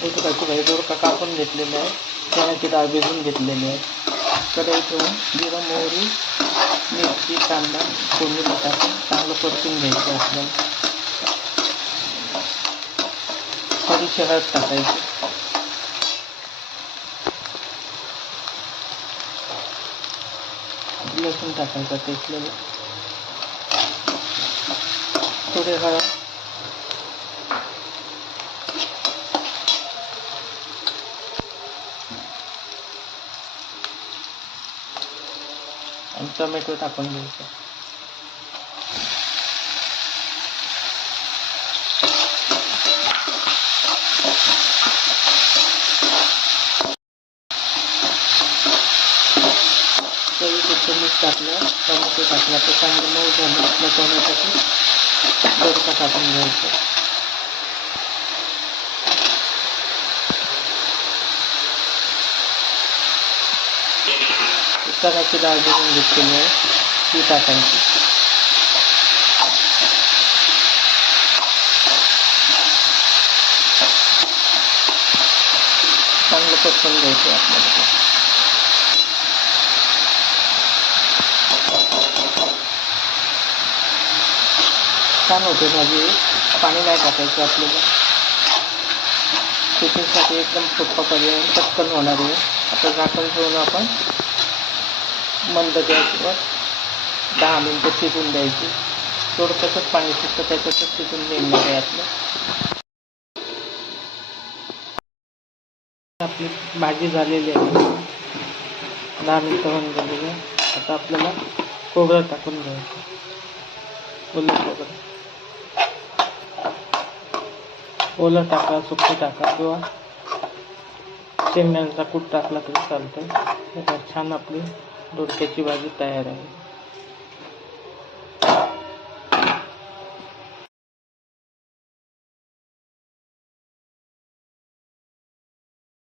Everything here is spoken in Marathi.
दोडकाची भाजी दोडका कापून घेतलेले आहे, चण्याची डाळ भिजून घेतलेली आहे. कढई ठेवून जिरं मोहरी मिरची कांदा फोडणीला टाकून चांगलं परतून घ्यायचं आपल्याला. थोडीशी हळद टाकायची, लसूण टाकायचा टेचलेलं, थोडे हळद, आणि टोमॅटो टाकून घ्यायचं. चवीपुरतं मीठ टाकलं, टोमॅटो टाकला तर चांगलं मऊ झालं आपलं टोमॅटोचं दोडका टाकून घ्यायचं. चण्याची डाळ भिजून घेतलेली आहे ती टाकायची. चांगलं परतून घ्यायचं आपल्याला. छान होते भाजी, पाणी नाही टाकायचं आपल्याला. टिफिनसाठी एकदम सोपा पर्याय, पटकन होणार आहे. आता झाकण ठेवून आपण मंद गॅसवर 10 मिनिटं शिजून द्यायची. थोडंसंच पाणी सुटतं त्याच्यातच शिजून निघणार आहे आपलं. आपली भाजी झालेली आहे, 10 मिनिटं होऊन गेलेली आहे. आता आपल्याला खोबरं टाकून घ्यायचं, ओलं खोबरं. ओलं टाका, सुकं टाका किंवा शेंगदाण्याचा कूट टाकला तरी चालतं. छान आपली दोडक्याची भाजी तयार आहे.